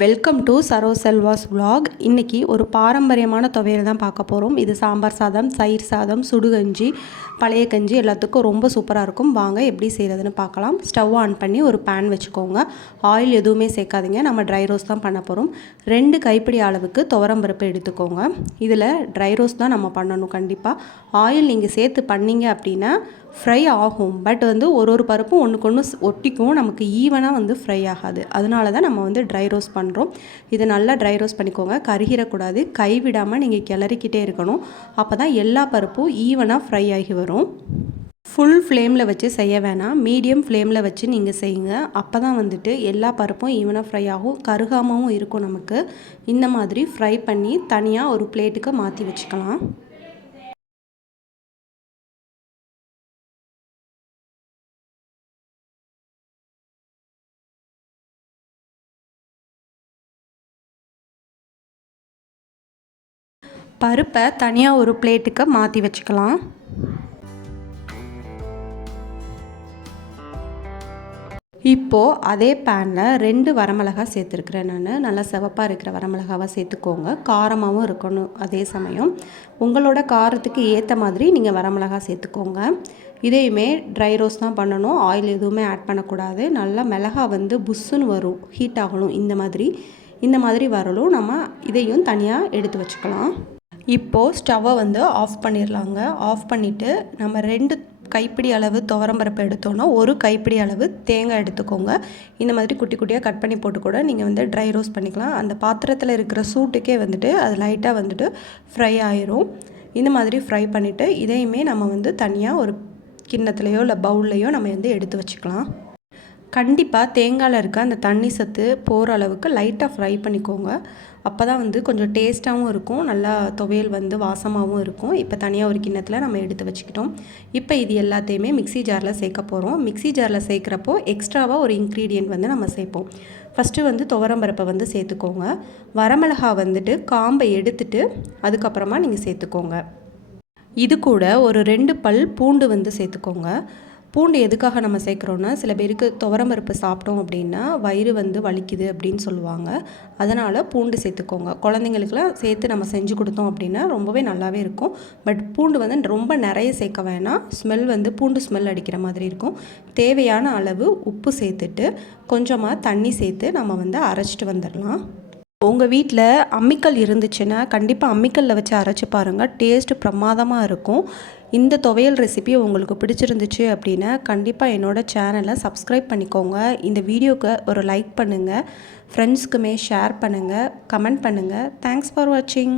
Welcome to Saro Selvas vlog. இன்றைக்கி ஒரு பாரம்பரியமான துவையல் தான் பார்க்க போகிறோம். இது சாம்பார் சாதம், தயிர் சாதம், சுடுகஞ்சி, பழைய கஞ்சி எல்லாத்துக்கும் ரொம்ப சூப்பராக இருக்கும். வாங்க எப்படி செய்கிறதுன்னு பார்க்கலாம். ஸ்டவ் ஆன் பண்ணி ஒரு பேன் வச்சுக்கோங்க. ஆயில் எதுவுமே சேர்க்காதீங்க, நம்ம ட்ரை ரோஸ்ட் தான் பண்ண போகிறோம். 2 கைப்பிடி அளவுக்கு துவரம்பருப்பு எடுத்துக்கோங்க. இதில் ட்ரை ரோஸ்ட் தான் நம்ம பண்ணணும். கண்டிப்பாக ஆயில் நீங்கள் சேர்த்து பண்ணிங்க அப்படின்னா ஃப்ரை ஆகும். பட் ஒரு பருப்பும் ஒன்றுக்கு ஒன்று ஒட்டிக்கும், நமக்கு ஈவனாக ஃப்ரை ஆகாது. அதனால தான் நம்ம ட்ரை ரோஸ்ட் பண்ணுறோம். இதை நல்லா ட்ரை ரோஸ்ட் பண்ணிக்கோங்க. கருகிடக்கூடாது, கைவிடாமல் நீங்கள் கிளறிக்கிட்டே இருக்கணும். அப்போ தான் எல்லா பருப்பும் ஈவனாக ஃப்ரை ஆகி வரும். ஃபுல் ஃப்ளேமில் வச்சு செய்ய வேணாம், மீடியம் ஃப்ளேமில் வச்சு நீங்கள் செய்யுங்க. அப்போ தான் எல்லா பருப்பும் ஈவனாக ஃப்ரை ஆகும், கருகாமவும் இருக்கும். நமக்கு இந்த மாதிரி ஃப்ரை பண்ணி தனியாக ஒரு பிளேட்டுக்கு மாற்றி வச்சுக்கலாம். பருப்பை தனியாக ஒரு பிளேட்டுக்கு மாற்றி வச்சுக்கலாம். இப்போது அதே பேனில் 2 வரமிளகாய் சேர்த்துருக்குறேன். நான் நல்லா சிவப்பாக இருக்கிற வரமிளகாவாக சேர்த்துக்கோங்க. காரமாகவும் இருக்கணும். அதே சமயம் உங்களோட காரத்துக்கு ஏற்ற மாதிரி நீங்கள் வரமிளகாய் சேர்த்துக்கோங்க. இதையுமே ட்ரை ரோஸ்ட் தான் பண்ணணும், ஆயில் எதுவுமே ஆட் பண்ணக்கூடாது. நல்லா மிளகாய் புஷ்ஷுன்னு வரும், ஹீட் ஆகணும். இந்த மாதிரி வரலும் நம்ம இதையும் தனியாக எடுத்து வச்சுக்கலாம். இப்போது ஸ்டவ்வை ஆஃப் பண்ணிடலாங்க. ஆஃப் பண்ணிவிட்டு நம்ம 2 கைப்பிடி அளவு துவரம்பருப்பு எடுத்தோன்னா 1 கைப்பிடி அளவு தேங்காய் எடுத்துக்கோங்க. இந்த மாதிரி குட்டி குட்டியாக கட் பண்ணி போட்டு கூட நீங்கள் ட்ரை ரோஸ்ட் பண்ணிக்கலாம். அந்த பாத்திரத்தில் இருக்கிற சூட்டுக்கே அது லைட்டாக ஃப்ரை ஆயிரும். இந்த மாதிரி ஃப்ரை பண்ணிவிட்டு இதையுமே நம்ம தனியாக ஒரு கிண்ணத்துலேயோ இல்லை பவுல்லையோ நம்ம எடுத்து வச்சுக்கலாம். கண்டிப்பாக தேங்காயில் இருக்க அந்த தண்ணி சத்து போகிற அளவுக்கு லைட்டாக ஃப்ரை பண்ணிக்கோங்க. அப்போ தான் கொஞ்சம் டேஸ்ட்டாகவும் இருக்கும், நல்லா துவையல் வாசமாகவும் இருக்கும். இப்போ தனியாக ஒரு கிண்ணத்தில் நம்ம எடுத்து வச்சுக்கிட்டோம். இப்போ இது எல்லாத்தையுமே மிக்ஸி ஜாரில் சேர்க்க போகிறோம். மிக்ஸி ஜாரில் சேர்க்குறப்போ எக்ஸ்ட்ராவாக ஒரு இன்க்ரீடியன்ட் நம்ம சேர்ப்போம். ஃபஸ்ட்டு துவரம்பருப்பை சேர்த்துக்கோங்க. வரமிளகாய் காம்பை எடுத்துட்டு அதுக்கப்புறமா நீங்கள் சேர்த்துக்கோங்க. இது கூட ஒரு 2 பல் பூண்டு சேர்த்துக்கோங்க. பூண்டு எதுக்காக நம்ம சேர்க்குறோன்னா, சில பேருக்கு துவரம்பருப்பு சாப்பிட்டோம் அப்படின்னா வயிறு வலிக்குது அப்படின்னு சொல்லுவாங்க. அதனால் பூண்டு சேர்த்துக்கோங்க. குழந்தைங்களுக்குலாம் சேர்த்து நம்ம செஞ்சு கொடுத்தோம் அப்படின்னா ரொம்பவே நல்லாவே இருக்கும். பட் பூண்டு ரொம்ப நிறைய சேர்க்க வேணாம், ஸ்மெல் பூண்டு ஸ்மெல் அடிக்கிற மாதிரி இருக்கும். தேவையான அளவு உப்பு சேர்த்துட்டு கொஞ்சமாக தண்ணி சேர்த்து நம்ம அரைச்சிட்டு வந்துடலாம். உங்கள் வீட்டில் அம்மிக்கல் இருந்துச்சுன்னா கண்டிப்பாக அம்மிக்கல்லில் வச்சு அரைச்சி பாருங்கள், டேஸ்ட்டு பிரமாதமாக இருக்கும். இந்த துவையல் ரெசிபி உங்களுக்கு பிடிச்சிருந்துச்சு அப்படின்னா கண்டிப்பாக என்னோடய சேனலை சப்ஸ்கிரைப் பண்ணிக்கோங்க. இந்த வீடியோக்கு ஒரு லைக் பண்ணுங்கள், ஃப்ரெண்ட்ஸ்க்குமே ஷேர் பண்ணுங்கள், கமெண்ட் பண்ணுங்கள். தேங்க்ஸ் ஃபார் வாட்சிங்.